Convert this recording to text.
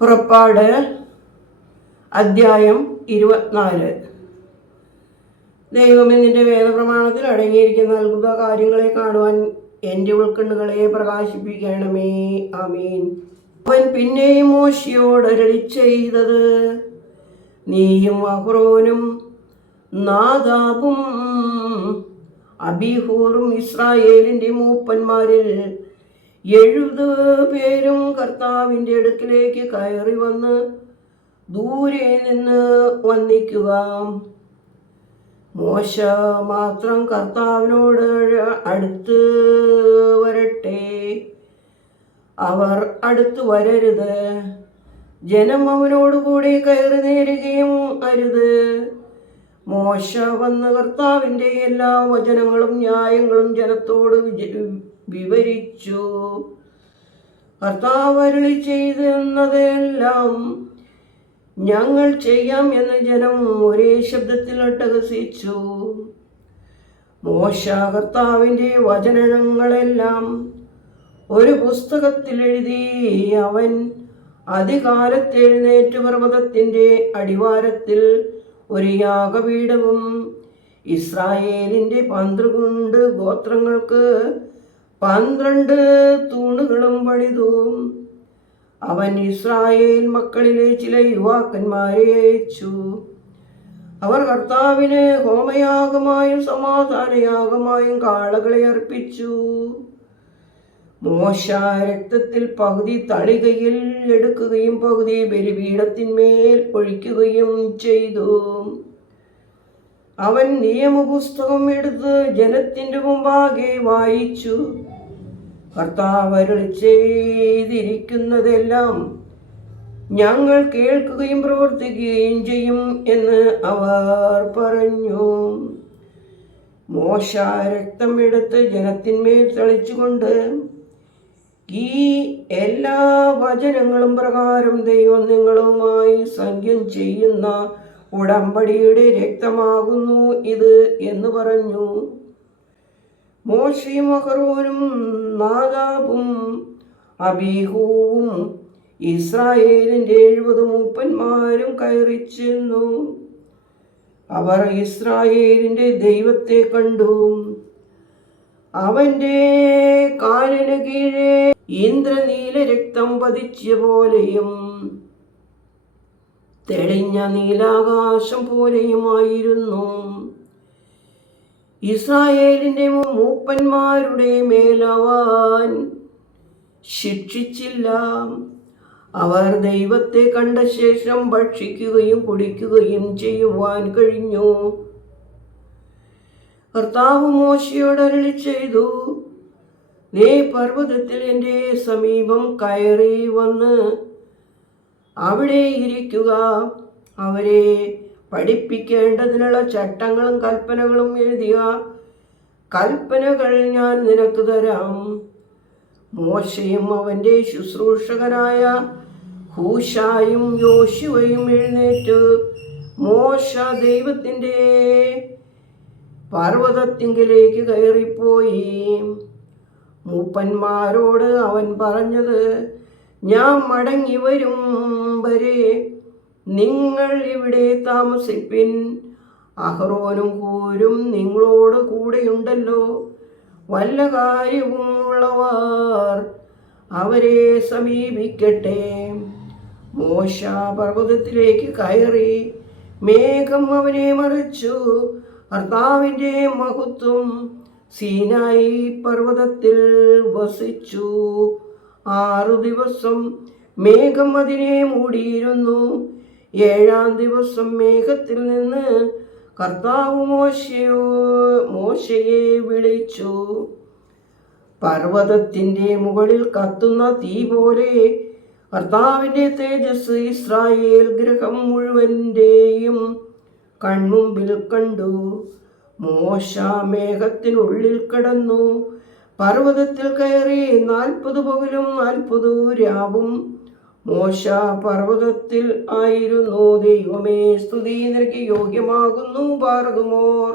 പുറപ്പാട് അധ്യായം 24. ദൈവമേ, നിന്റെ വേദപ്രമാണത്തിൽ അടങ്ങിയിരിക്കുന്ന അത്ഭുത കാര്യങ്ങളെ കാണുവാൻ എൻ്റെ ഉൾക്കണ്ണുകളെ പ്രകാശിപ്പിക്കണമേ. ആമീൻ. അവൻ പിന്നെയും മോശയോട് അരുളി ചെയ്തത്, നീയും അഹ്റോനും നാദാബും അബീഹൂറും ഇസ്രായേലിൻ്റെ മൂപ്പന്മാരിൽ 70 പേരും കർത്താവിൻ്റെ അടുക്കിലേക്ക് കയറി വന്ന് ദൂരെ നിന്ന് വന്ദിക്കുക. മോശ മാത്രം കർത്താവിനോട് അടുത്ത് വരട്ടെ, അവർ അടുത്ത് വരരുത്. ജനം അവനോടുകൂടി കയറി നേരുകയും അരുത്. മോശ വന്ന് കർത്താവിൻ്റെ എല്ലാ വചനങ്ങളും ന്യായങ്ങളും ജനത്തോട് വിവരിച്ചു. കർത്താവ് അരുളി ചെയ്തെന്നതെല്ലാം ഞങ്ങൾ ചെയ്യാം എന്ന് ജനം ഒരേ ശബ്ദത്തിൽ അട്ടഹസിച്ചു. മോശ കർത്താവിൻ്റെ വചനങ്ങളെല്ലാം ഒരു പുസ്തകത്തിൽ എഴുതി അവൻ അതികാലത്ത് എഴുന്നേറ്റ് പർവ്വതത്തിൻ്റെ അടിവാരത്തിൽ ഒരു യാഗപീഠവും ഇസ്രായേലിൻ്റെ 12 ഗോത്രങ്ങൾക്ക് 12 തൂണുകളും പണിതു. അവൻ ഇസ്രായേൽ മക്കളിലെ ചില യുവാക്കന്മാരെ അയച്ചു. അവർ കർത്താവിന് ഹോമയാഗമായും സമാധാനയാഗമായും കാളകളെ അർപ്പിച്ചു. മോശ രക്തത്തിൽ പകുതി തളികയിൽ എടുക്കുകയും പകുതി ബലിപീഠത്തിന്മേൽ ഒഴിക്കുകയും ചെയ്തു. അവൻ നിയമപുസ്തകം എടുത്ത് ജനത്തിൻ്റെ മുമ്പാകെ വായിച്ചു. കർത്താവ് അരുളി ചെയ്തിരിക്കുന്നതെല്ലാം ഞങ്ങൾ കേൾക്കുകയും പ്രവർത്തിക്കുകയും ചെയ്യും എന്ന് അവർ പറഞ്ഞു. മോശ രക്തം എടുത്ത് ജനത്തിന്മേൽ തളിച്ചുകൊണ്ട്, ഈ എല്ലാ വചനങ്ങളും പ്രകാരം ദൈവം നിങ്ങളുമായി സഖ്യം ചെയ്യുന്ന ഉടമ്പടിയുടെ രക്തമാകുന്നു ഇത് എന്ന് പറഞ്ഞു. മോശയും അഹ്റോനും നാദാബും അബീഹൂവും ഇസ്രായേലിൻ്റെ 70 മൂപ്പന്മാരും കയറി ചെന്നു. അവർ ഇസ്രായേലിൻ്റെ ദൈവത്തെ കണ്ടു. അവൻ്റെ കാലിന് കീഴെ ഇന്ദ്രനീല രക്തം പതിച്ച പോലെയും തെളിഞ്ഞ നീലാകാശം പോലെയുമായിരുന്നു. ഇസ്രായേലിൻ്റെ മൂപ്പന്മാരുടെ മേൽ അവൻ ശിക്ഷിച്ചില്ല. അവർ ദൈവത്തെ കണ്ട ശേഷം ഭക്ഷിക്കുകയും കുടിക്കുകയും ചെയ്യുവാൻ കഴിഞ്ഞു. കർത്താവ് മോശയോട് അരുളി ചെയ്തു, നീ പർവ്വതത്തിൽ എൻ്റെ സമീപം കയറി വന്ന് അവിടെ ഇരിക്കുക. അവരെ പഠിപ്പിക്കേണ്ടതിനുള്ള ചട്ടങ്ങളും കൽപ്പനകളും എഴുതിയ കൽപ്പനകൾ ഞാൻ നിനക്ക് തരാം. മോശയും അവൻ്റെ ശുശ്രൂഷകനായ ഹൂശായും യോശുവയും എഴുന്നേറ്റ് മോശ ദൈവത്തിൻ്റെ പർവ്വതത്തിങ്കിലേക്ക് കയറിപ്പോയി. മൂപ്പന്മാരോട് അവൻ പറഞ്ഞത്, ഞാൻ മടങ്ങി വരും വരെ നിങ്ങൾ ഇവിടെ താമസിപ്പിൻ. അഹ്റോനും ഹൂരും നിങ്ങളോട് കൂടെയുണ്ടല്ലോ. വല്ല കാര്യവും ഉള്ളവർ അവരെ സമീപിക്കട്ടെ. മോശ പർവ്വതത്തിലേക്ക് കയറി. മേഘം അവനെ മറച്ചു. കർത്താവിൻ്റെ മഹത്വം സീനായി പർവ്വതത്തിൽ വസിച്ചു. 6 ദിവസം മേഘം അതിനെ മൂടിയിരുന്നു. 7-ാം ദിവസം മേഘത്തിൽ നിന്ന് കർത്താവ് മോശയെ വിളിച്ചു. പർവ്വതത്തിൻ്റെ മുകളിൽ കത്തുന്ന തീ പോലെ കർത്താവിൻ്റെ തേജസ് ഇസ്രായേൽ ഗൃഹം മുഴുവൻ്റെയും കൺമുമ്പിൽ കണ്ടു. മോശ മേഘത്തിനുള്ളിൽ കടന്നു പർവ്വതത്തിൽ കയറി. 40 പകലും 40 രാവും മോശ പർവ്വതത്തിൽ ആയിരുന്നു. ദൈവമേ, സ്തുതി നിനക്ക് യോഗ്യമാകുന്നു. പാർക്കുമോർ.